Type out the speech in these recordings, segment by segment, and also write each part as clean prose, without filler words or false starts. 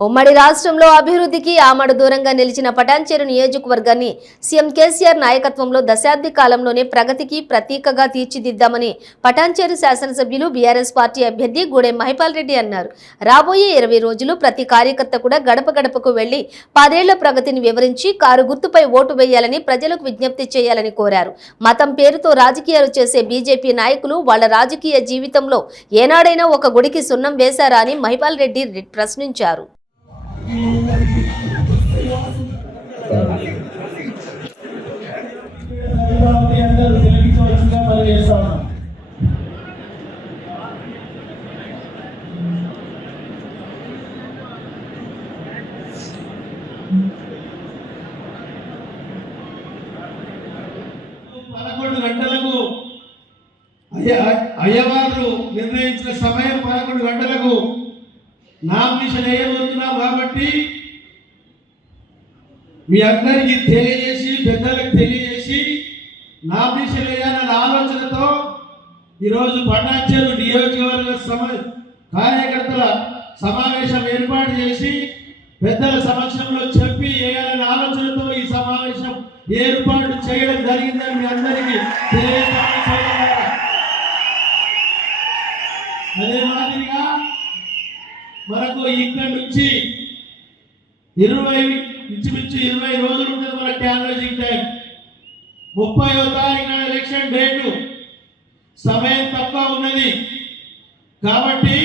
ఉమ్మడి రాష్ట్రంలో అభివృద్ధికి ఆమడు దూరంగా నిలిచిన పటాన్చెరు నియోజకవర్గాన్ని సీఎం కేసీఆర్ నాయకత్వంలో దశాబ్ది కాలంలోనే ప్రగతికి ప్రతీకగా తీర్చిదిద్దామని పటాన్చెరు శాసనసభ్యులు బీఆర్ఎస్ పార్టీ అభ్యర్థి గూడెం మహిపాల్ రెడ్డి అన్నారు. రాబోయే 20 రోజులు ప్రతి కార్యకర్త కూడా గడప గడపకు వెళ్లి 10 ఏళ్ల ప్రగతిని వివరించి కారు గుర్తుపై ఓటు వేయాలని ప్రజలకు విజ్ఞప్తి చేయాలని కోరారు. మతం పేరుతో రాజకీయాలు చేసే బీజేపీ నాయకులు వాళ్ల రాజకీయ జీవితంలో ఏనాడైనా ఒక గుడికి సున్నం వేశారా అని మహిపాల్ రెడ్డి ప్రశ్నించారు. అయ్యవారు నిర్ణయించిన సమయం 11 గంటలకు నామినేషన్ వేయబోతున్నాం కాబట్టి మీ అందరికీ తెలియజేసి పెద్దలకు తెలియజేసి నామినేషన్ వేయాలన్న ఆలోచనతో ఈరోజు పటాన్చెరు నియోజకవర్గ కార్యకర్తల సమావేశం ఏర్పాటు చేసి పెద్దల సమక్షంలో చెప్పి వేయాలన్న ఆలోచనతో ఈ సమావేశం ఏర్పాటు చేయడం జరిగిందని మీ అందరికీ తెలియజేస్తాను. అదే మాదిరిగా మనకు ఇక్కడ నుంచి 20 రోజులు ఉంటుంది మన క్యాన్వాసింగ్ టైం. 30వ తారీఖున ఎలక్షన్ డేటు, సమయం తక్కువ ఉన్నది కాబట్టి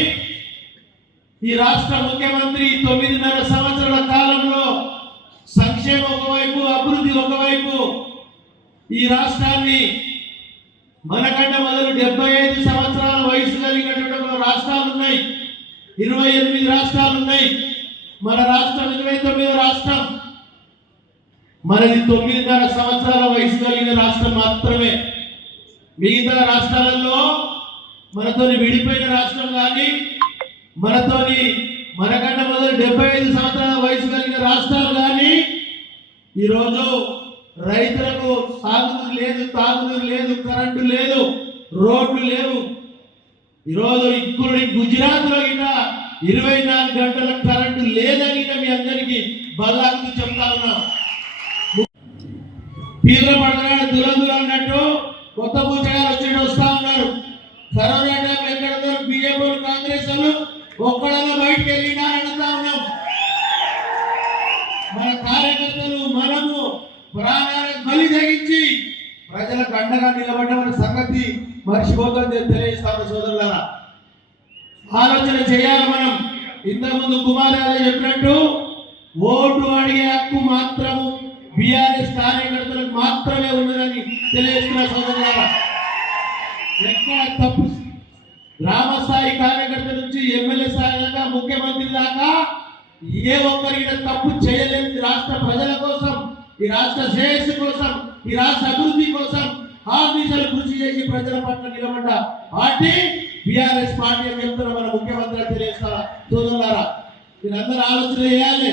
ఈ రాష్ట్ర ముఖ్యమంత్రి 9.5 సంవత్సరాల కాలంలో సంక్షేమం ఒకవైపు, అభివృద్ధి ఒకవైపు ఈ రాష్ట్రాన్ని మనకంటే మొదలు 75 సంవత్సరాల వయసు కలిగినటువంటి రాష్ట్రాలు ఉన్నాయి, 28 రాష్ట్రాలు ఉన్నాయి. మన రాష్ట్రం 29వ రాష్ట్రం. మనది 9.5 సంవత్సరాల వయసు కలిగిన రాష్ట్రం మాత్రమే. మిగతా రాష్ట్రాలలో మనతోని విడిపోయిన రాష్ట్రం కానీ మనకంటే మొదలు 75 సంవత్సరాల వయసు కలిగిన రాష్ట్రాలు కానీ ఈరోజు రైతులకు సాగునీరు లేదు, తాగునీరు లేదు, కరెంటు లేదు, రోడ్లు లేవు. ఈరోజు ఇప్పుడు గుజరాత్లో ఇంకా 24 గంటల కరెంటు లేదని మీ అందరికీ బల్లాకు చెప్తా ఉన్నాం. పీర్ల పడగాడు దురదులు అన్నట్టు కొత్త పూజగారు వచ్చి వస్తా ఉన్నారు. కరోనా టైం ఎక్కడ బీజేపీ కాంగ్రెస్ వాళ్ళు ఒక్కడన్నా బయటకు వెళ్ళినా అడుగుతా ఉన్నాం. మన కార్యకర్తలు మనము ప్రాణాలను బలి తెగించి ప్రజలకు అండగా నిలబడ్డ సంగతి మర్చిపోతుంది తెలియజేస్తాను. సోదరులారా, ఆలోచన చేయాలి. మనం ఇంతకుముందు కుమార్ యాదవ్ చెప్పినట్టు ఓటు అడిగే హక్కు మాత్రము బీఆర్ఎస్ కార్యకర్తలకు మాత్రమే ఉన్నదని తెలియజేస్తున్న సోదరులారా. ఎక్కడ తప్పు, గ్రామ స్థాయి కార్యకర్త నుంచి ఎమ్మెల్యే స్థాయి దాకా, ముఖ్యమంత్రి దాకా ఏ ఒక్కరికి తప్పు చేయలేదు. రాష్ట్ర ప్రజల కోసం, ఈ రాష్ట్ర శ్రేయస్సు కోసం, ఈ రాష్ట్ర అభివృద్ధి కోసం ఆఫీసులు కృషి చేసి ప్రజల పట్ల నిలబడ్డ పార్టీ బీఆర్ఎస్ పార్టీ అని చెప్తున్న మన ముఖ్యమంత్రి తెలియజేస్తారా. సోదరులారా, మీరందరూ ఆలోచన చేయాలి.